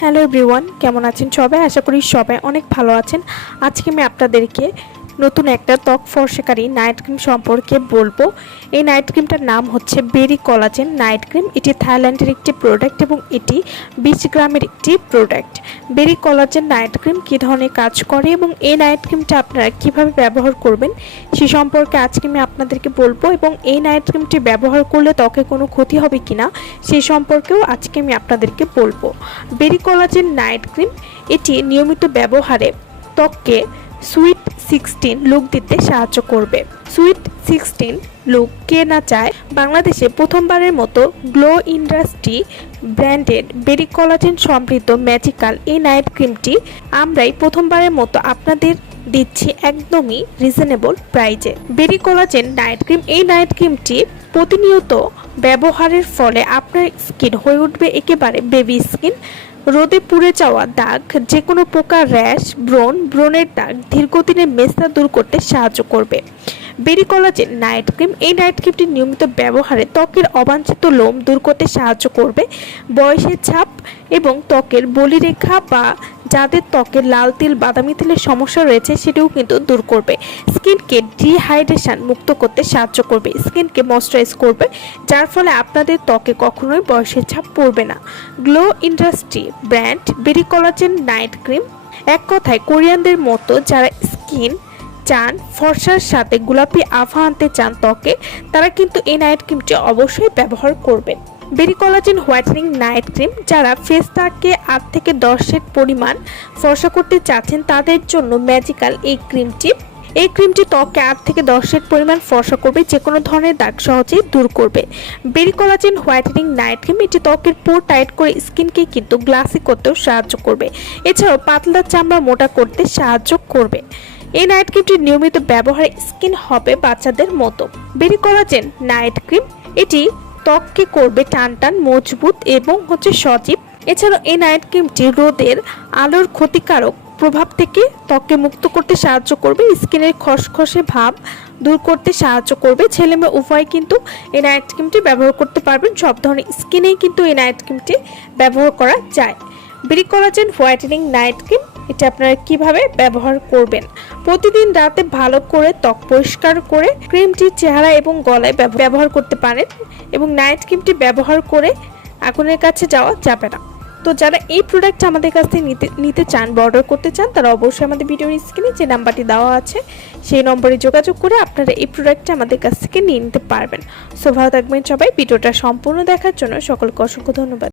Hello everyone কেমন আছেন সবাই? আশা করি সবাই অনেক ভালো আছেন। আজকে আমি আপনাদেরকে নতুন একটা ত্বক ফর্সাকারী নাইট ক্রিম সম্পর্কে বলব। এই নাইট ক্রিমটার নাম হচ্ছে বেরি কলাজেন নাইট ক্রিম। এটি থাইল্যান্ডের একটি প্রোডাক্ট এবং এটি বিশ গ্রামের একটি product berry collagen night cream কী ধরনের কাজ করে এবং এই নাইট ক্রিমটা আপনারা কীভাবে ব্যবহার করবেন সে সম্পর্কে আজকে আমি আপনাদেরকে বলব এবং এই নাইট ক্রিমটি ব্যবহার করলে ত্বকে কোনো ক্ষতি হবে কিনা সে সম্পর্কেও আজকে আমি আপনাদেরকে বলব। বেরি কলাজেন নাইট ক্রিম এটি নিয়মিত ব্যবহারে ত্বককে সুইট সিক্সটিন লুক দিতে সাহায্য করবে। সুইট সিক্সটিন লুক কে না চায়? বাংলাদেশে প্রথমবারের মতো glow industry branded berry collagen সমৃদ্ধ ম্যাজিক্যাল এই নাইট ক্রিমটি আমরাই প্রথমবারের মতো আপনাদের দিচ্ছি একদমই রিজনেবল প্রাইজে। বেরি কলাজেন নাইট ক্রিম এই নাইট ক্রিমটি প্রতিনিয়ত ব্যবহারের ফলে আপনার স্কিন হয়ে উঠবে, একেবারে বেবি স্কিন। রোদে পুড়ে যাওয়া দাগ যে কোনো প্রকার র্যাশ, ব্রণ, ব্রণের দাগ দীর্ঘদিনে মেস্তা দূর করতে সাহায্য করবে। বেরি কলাজেন নাইট ক্রিম, এই নাইট ক্রিমটি নিয়মিত ব্যবহারে ত্বকের অবাঞ্ছিত লোম দূর করতে সাহায্য করবে। বয়সের ছাপ এবং ত্বকের বলিরেখা বা যাদের ত্বকে লাল তিল, বাদামি তিলের সমস্যা রয়েছে সেটিও কিন্তু দূর করবে। স্কিনকে ডিহাইড্রেশন মুক্ত করতে সাহায্য করবে। স্কিনকে ময়শ্চারাইজ করবে, যার ফলে আপনাদের ত্বকে কখনোই বয়সের ছাপ পড়বে না। Glow industry brand berry collagen night cream, এক কথায় কোরিয়ানদের মতো যারা স্কিন চান, ফর্সার সাথে গোলাপি আভা আনতে চান ত্বকে, তারা কিন্তু এই নাইট ক্রিমটি অবশ্যই ব্যবহার করবেন। Berry collagen whitening night cream, যারা ফেস ফেসটাকে আট থেকে দশ সেট পরিমাণ ফর্সা করতে চাচ্ছেন, তাদের জন্য ম্যাজিক্যাল এই ক্রিমটি এই ক্রিমটি ত্বকে আট থেকে দশ সেট পরিমাণ ফর্সা করবে যে কোনো ধরনের দাগ সহজেই দূর করবে। Berry collagen whitening night cream, এটি ত্বকের পোর টাইট করে স্কিনকে কিন্তু গ্লাসি করতেও সাহায্য করবে। এছাড়াও পাতলা চামড়া মোটা করতে সাহায্য করবে। এই নাইট ক্রিমটি নিয়মিত ব্যবহারে স্কিন হবে বাচ্চাদের মতো। বেরি কলাজেন নাইট ক্রিম, এটি ত্বককে করবে টান টান, মজবুত এবং হচ্ছে সজীব। এছাড়াও এই নাইট ক্রিমটি রোদের আলোর ক্ষতিকারক প্রভাব থেকে ত্বককে মুক্ত করতে সাহায্য করবে, স্কিনের খসখসে ভাব দূর করতে সাহায্য করবে। ছেলে মেয়ে উভয় কিন্তু এই নাইট ক্রিমটি ব্যবহার করতে পারবেন, সব ধরনের স্কিনেই কিন্তু এই নাইট ক্রিমটি ব্যবহার করা যায়। Berry collagen whitening night cream, এটা আপনারা কীভাবে ব্যবহার করবেন? প্রতিদিন রাতে ভালো করে ত্বক পরিষ্কার করে ক্রিমটি চেহারা এবং গলায় ব্যবহার করতে পারেন। এবং নাইট ক্রিমটি ব্যবহার করে আগুনের কাছে যাওয়া যাবে না। তো যারা এই প্রোডাক্ট আমাদের কাছ থেকে নিতে নিতে চান, বা অর্ডার করতে চান, তারা অবশ্যই আমাদের ভিডিওর স্ক্রিনে যে নাম্বারটি দেওয়া আছে, সেই নম্বরে যোগাযোগ করে আপনারা এই প্রোডাক্টটা আমাদের কাছ থেকে নিয়ে নিতে পারবেন। সো ভালো থাকবেন সবাই। ভিডিওটা সম্পূর্ণ দেখার জন্য সকলকে অসংখ্য ধন্যবাদ।